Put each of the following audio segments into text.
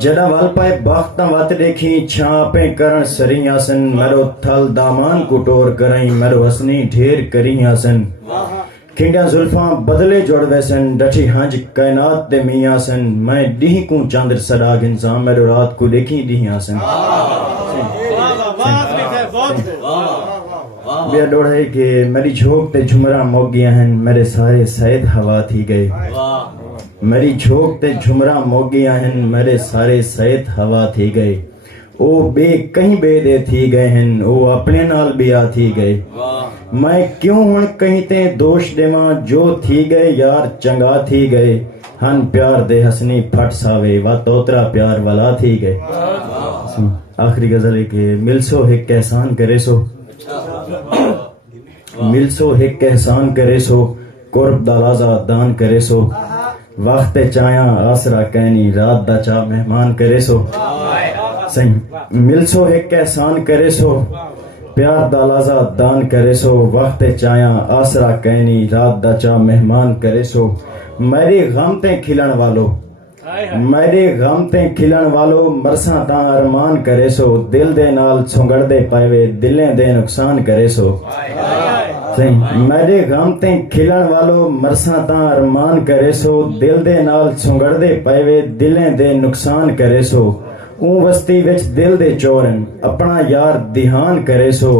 जड़ा वल पाए बख्तां वत देखी छापे करण सरियासन मरो थल दामान कुटोर करई मरो हसनी ढेर करियासन खिंडा जुल्फां बदले जोड़ वैसन डठी हंज कायनात दे मियासन मैं डी को चंद्र सराग इंसान मेरो रात को देखी डी आसन बिया डोड़ है कि मेरी झोंक ते झुमरा मोग गया हैं मेरे सारे सैद हवा थी गए मेरी झोंक ते झुमरा मोग गया हैं मेरे सारे सैद हवा थी गए ओ बे कहीं बेदे थी गए हैं ओ अपने नाल बिया थी गए मैं क्यों हुण कहीं ते दोष देवा जो थी गए यार चंगा थी गए हन प्यार दे हसनी फट सावे वा तोतरा प्यार वाला थी गए। आखिरी गजल है कि मिलसो हिक एहसान करे सो मिलसो हिक एहसान करे सो कुर्ब दालाजा दान करे सो वक्त चाया आसरा कहनी रात दा चा मेहमान करे सो सही मिलसो हिक एहसान करे सो प्यार दालाजा दान करे सो वक्त चाया आसरा कहनी रात दा चा मेहमान करे सो मेरे गम ते खिलन वालो मेरे गम ते खिलन वालो मरसा ता अरमान करे सो दिल दे नाल सुंगड़ दे पावे दिलें दे नुकसान करे सो मेरे गम ते खिलन वालो मरसा ता अरमान करे सो दिल दे नाल सुंगड़ दे पावे दिलें दे नुकसान करे सो ऊ वस्ती विच दिल दे चोरन अपना यार ध्यान करे सो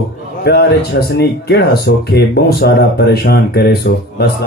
प्यार च हसनी केड़ा सोखे बहु सारा परेशान करे सो बस।